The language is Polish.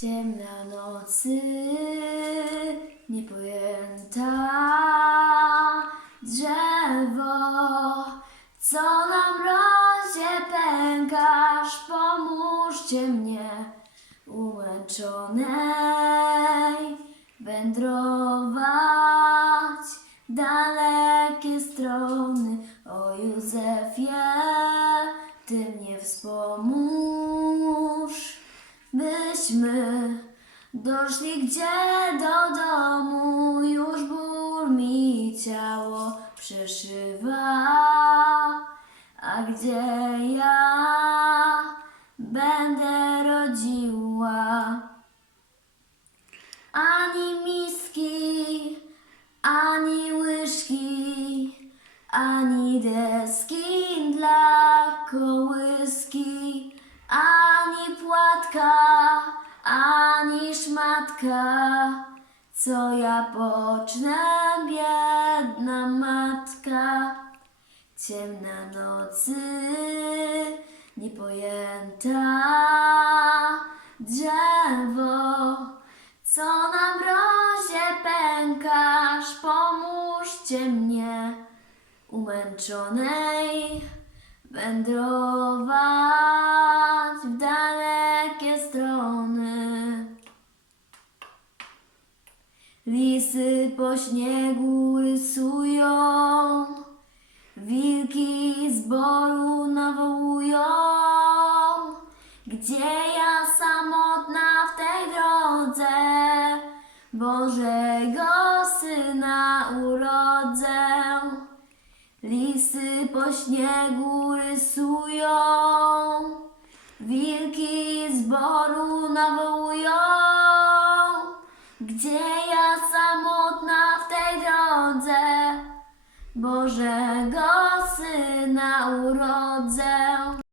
Ciemna nocy, niepojęta. Drzewo, co na mrozie pękasz, pomóżcie mnie umęczonej. Wędrować dalekie strony. O Józefie, Ty mnie wspomóż byśmy doszli gdzie? Do domu, już ból mi ciało przeszywa, a gdzie ja będę rodziła. Ani miski, ani łyżki, ani deski dla kołyski, ani płatka, ani szmatka. Co ja pocznę, biedna matka? Ciemna nocy, niepojęta drzewo, co na mrozie pękasz, pomóżcie mnie umęczonej wędrować Lisy po śniegu rysują, wilki z boru nawołują. Gdzie ja samotna w tej drodze, Bożego Syna urodzę. Lisy po śniegu rysują, wilki z boru nawołują. Ja samotna w tej drodze, Bożego Syna urodzę.